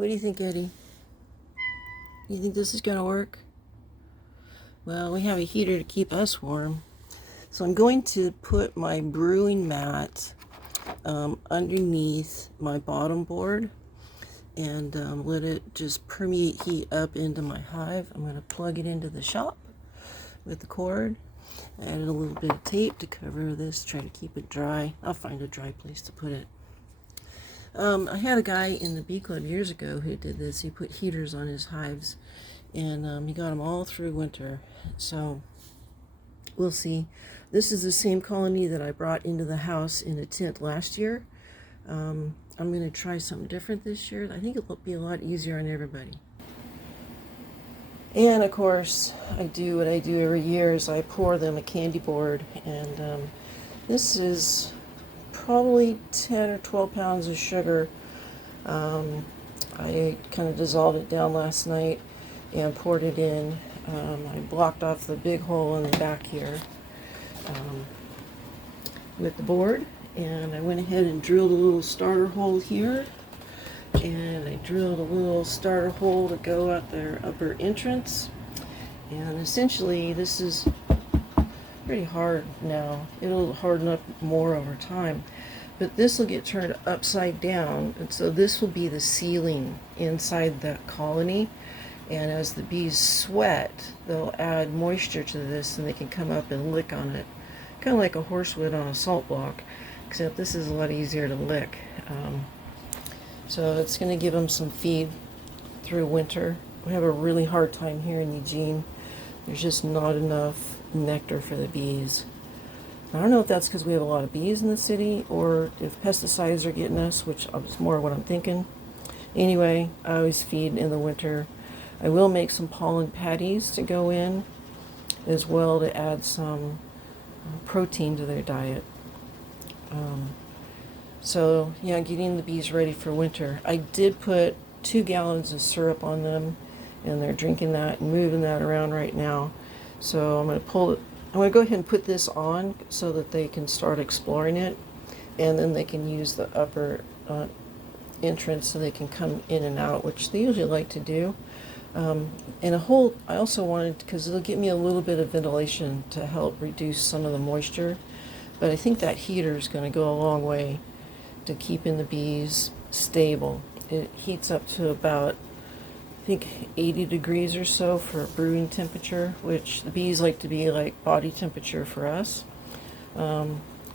What do you think, Eddie? You think this is going to work? Well, we have a heater to keep us warm. So I'm going to put my brewing mat underneath my bottom board and let it just permeate heat up into my hive. I'm going to plug it into the shop with the cord. I added a little bit of tape to cover this, try to keep it dry. I'll find a dry place to put it. I had a guy in the bee club years ago who did this. He put heaters on his hives and he got them all through winter. So we'll see. This is the same colony that I brought into the house in a tent last year. I'm going to try something different this year. I think it will be a lot easier on everybody. And of course, I do what I do every year is I pour them a candy board. And this is probably 10 or 12 pounds of sugar. I kind of dissolved it down last night and poured it in. I blocked off the big hole in the back here with the board, and I went ahead and drilled a little starter hole here, and I drilled a little starter hole to go out their upper entrance. And essentially this is pretty hard now. It'll harden up more over time, but this will get turned upside down, and so this will be the ceiling inside that colony. And as the bees sweat, they'll add moisture to this and they can come up and lick on it, kind of like a horse would on a salt block, except this is a lot easier to lick. So it's going to give them some feed through winter. We have a really hard time here in Eugene. There's just not enough nectar for the bees. I don't know if that's because we have a lot of bees in the city or if pesticides are getting us, which is more what I'm thinking. Anyway, I always feed in the winter. I will make some pollen patties to go in as well to add some protein to their diet. So yeah, getting the bees ready for winter. I did put 2 gallons of syrup on them, and they're drinking that and moving that around right now. So I'm going to pull it. I'm going to go ahead and put this on so that they can start exploring it, and then they can use the upper entrance so they can come in and out, which they usually like to do. And I also wanted, because it'll give me a little bit of ventilation to help reduce some of the moisture, but I think that heater is going to go a long way to keeping the bees stable. It heats up to about, I think, 80 degrees or so for brewing temperature, which the bees like to be like body temperature for us.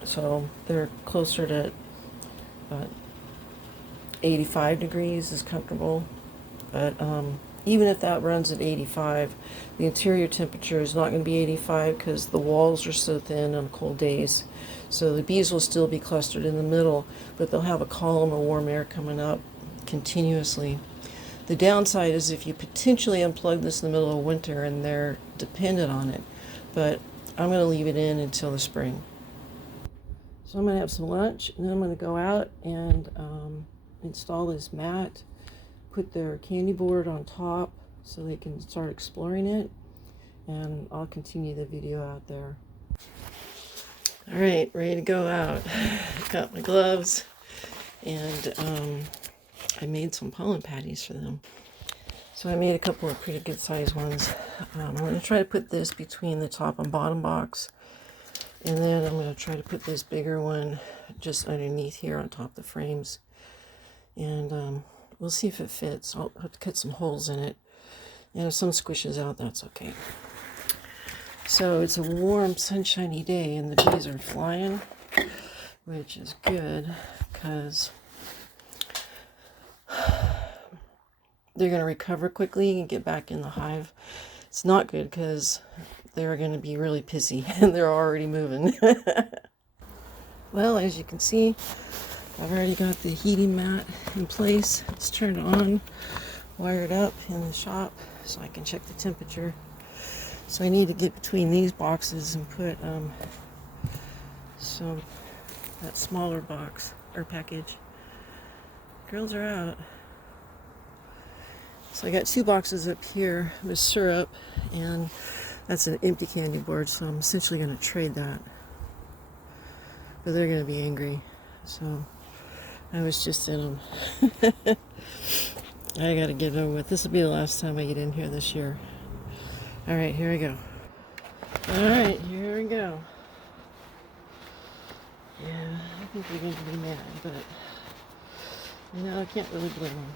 So they're closer to 85 degrees is comfortable, but even if that runs at 85, the interior temperature is not going to be 85 because the walls are so thin on cold days. So the bees will still be clustered in the middle, but they'll have a column of warm air coming up continuously. The downside is if you potentially unplug this in the middle of winter and they're dependent on it, but I'm going to leave it in until the spring. So I'm going to have some lunch, and then I'm going to go out and install this mat, put their candy board on top so they can start exploring it, and I'll continue the video out there. All right, ready to go out. Got my gloves, and I made some pollen patties for them. So I made a couple of pretty good sized ones. I'm going to try to put this between the top and bottom box, and then I'm going to try to put this bigger one just underneath here on top of the frames, and we'll see if it fits. I'll have to cut some holes in it, and if some squishes out, that's okay. So it's a warm, sunshiny day, and the bees are flying, which is good because they're going to recover quickly and get back in the hive. It's not good because they're going to be really pissy, and they're already moving. Well, as you can see, I've already got the heating mat in place. It's turned on, wired up in the shop so I can check the temperature. So I need to get between these boxes and put that smaller box or package. Girls are out. So I got 2 boxes up here with syrup, and that's an empty candy board, so I'm essentially going to trade that. But they're going to be angry, so I was just in them. I gotta get it over with. This will be the last time I get in here this year. Alright, here we go. Alright, here we go. Yeah, I think they're going to be mad, but, you know, I can't really blame them.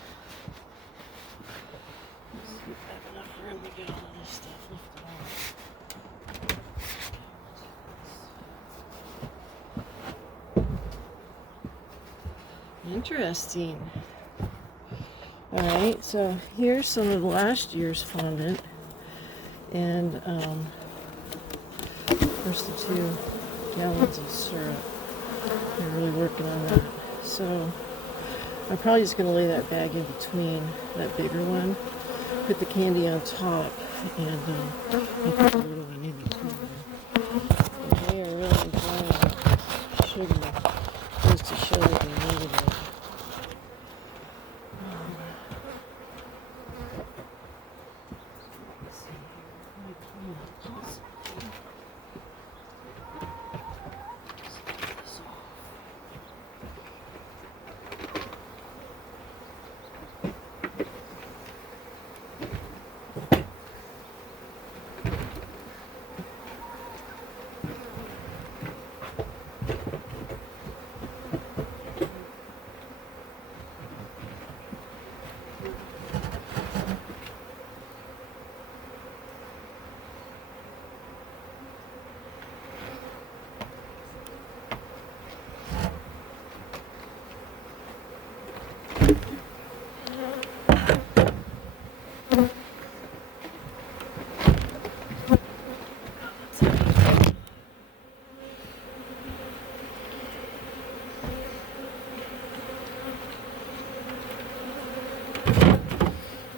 Let's see if I have enough room to get all of this stuff lifted off. Interesting. Alright, so here's some of last year's fondant. And, first the 2 gallons of syrup. They're really working on that. So I'm probably just going to lay that bag in between that bigger one, put the candy on top, and I'll put the little one in between them. And they are really enjoying sugar, just to show that they needed it.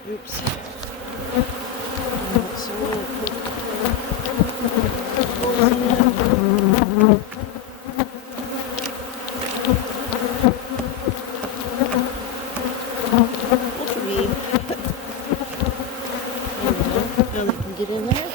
Oops. So we'll put now they can get in there.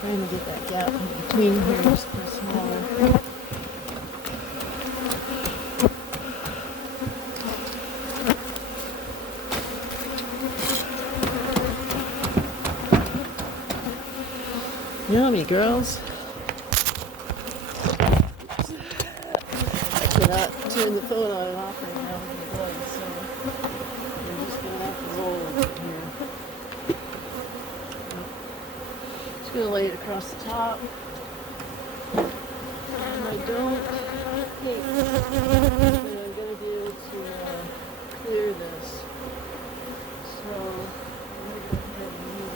Trying to get that gap in between here just for smaller. Yummy, girls. I cannot turn the phone on and off right now with my gloves, so I'm just going to have to roll it here. Just going to lay it across the top. And I don't think what I'm going to do to clear this. So I'm going to go ahead and move it.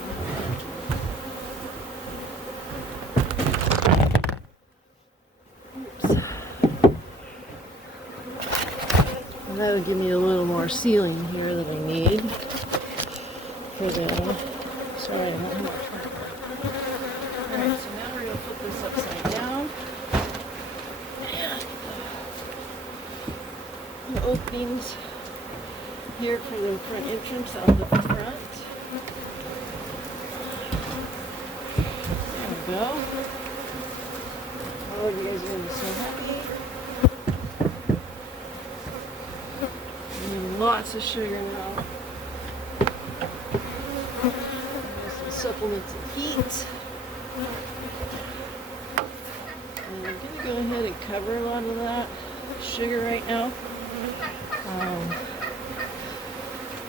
That'll give me a little more sealing here that I need for the, sorry, I don't have more track. Alright, so now we're going to flip this upside down. And the openings here for the front entrance out the front. There we go. All of you guys are going to be so happy. Lots of sugar now. This will supplement the heat. And I'm going to go ahead and cover a lot of that sugar right now.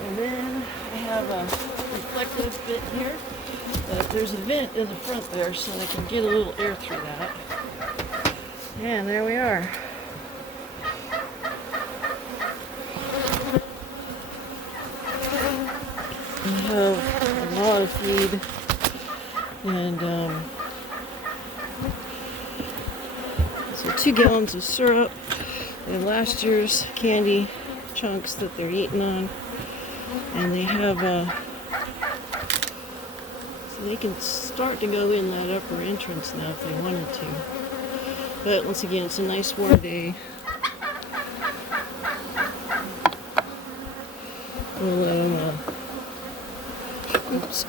And then I have a reflective bit here. There's a vent in the front there so I can get a little air through that. And there we are. of feed, and so 2 gallons of syrup, and last year's candy chunks that they're eating on, and they have so they can start to go in that upper entrance now if they wanted to. But once again, it's a nice warm day. We'll let them, oops.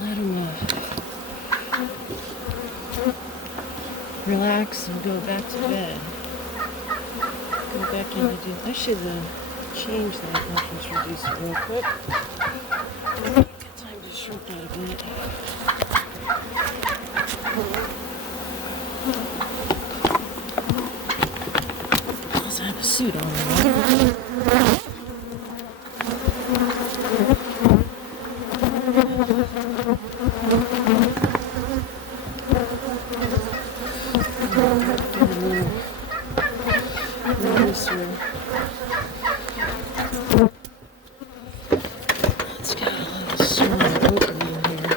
Let them relax and go back to bed. Go back in and do. I should change that entrance reducer real quick. Good time to shrink that a bit. Because I have a suit on right? It's got a little small opening here.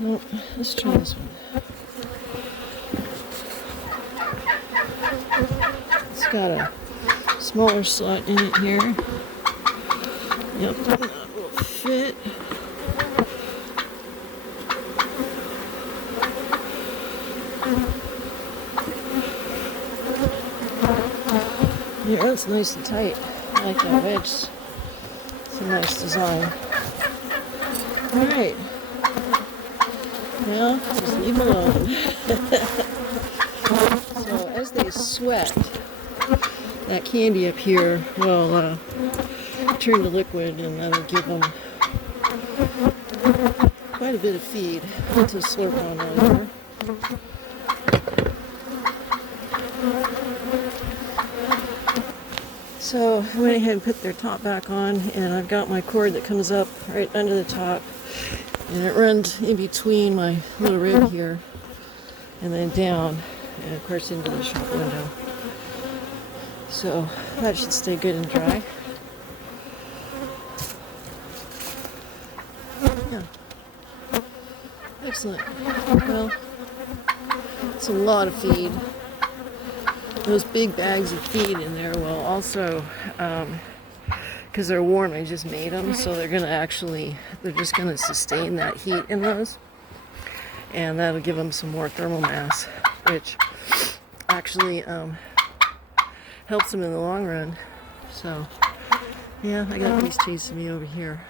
Nope, let's try this one. It's got a smaller slot in it here. Yep, that will fit. Yeah, that's nice and tight. I like that wedge. It's a nice design. Alright. Now, just leave them alone. So, as they sweat, that candy up here will turn to liquid, and that'll give them quite a bit of feed to slurp on over. So I went ahead and put their top back on, and I've got my cord that comes up right under the top, and it runs in between my little rib here and then down, and of course into the shop window. So that should stay good and dry. Yeah. Excellent. Well, it's a lot of feed. Those big bags of feed in there will also, because they're warm, I just made them, so they're just going to sustain that heat in those. And that'll give them some more thermal mass, which actually helps them in the long run. So, yeah, I got these chasing me over here.